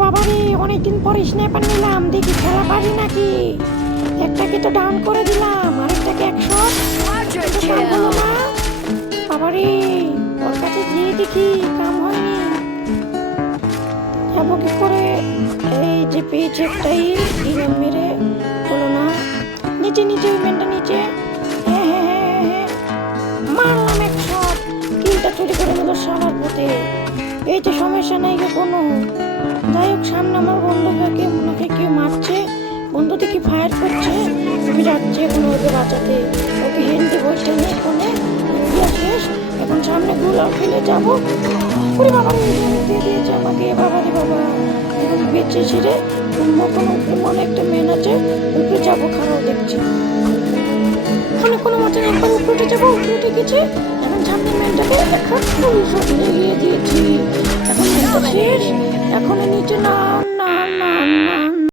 বাবারে, অনেকদিন পরে স্নাইপার নিলাম, দেখি খেলা পারি নাকি। একটাকে তো ডাউন করে দিলাম, আরেকটাকে 100 হলো না। বাবারে, ওর কাছে গিয়ে দেখি কাম হয়নি, যাবো কি করে। এই যে পেয়েছে একটাই ইরাম মেরে, হলো না। নিচে নিচে ওই মেনটা নিচে, হ্যাঁ হ্যাঁ হ্যাঁ হ্যাঁ, মারলাম 100। কিলটা চুরি করে নিল শালার পথে। এই তো সমস্যা নাই গো কোনো। যাই হোক, সামনে আমার বন্ধুকে মনে হয় কেউ মারছে, বন্ধু দেখি ফায়ার করছে। আমি যাচ্ছি এখন ওকে বাঁচাতে, ওকে হেলতে বসে নিয়ে ফোনে ইন্ডিয়া শেষ। এখন সামনে গুলো ফেলে যাবো। ওরে বাবা, দিয়ে দিয়েছে আমাকে, বাবা রে বাবা। এখন বেঁচে ছিঁড়ে মতন উপরে মনে একটা মেন আছে, উপরে যাবো, খারাপ দেখছি। কোনো মতন একবার উপরে উঠে যাবো, উপরে উঠে গেছে। এখন সামনে মেনটাকে একটা সব নিয়ে দিয়েছি। এখন মেনটা শেষ, এখন নিচে না না না না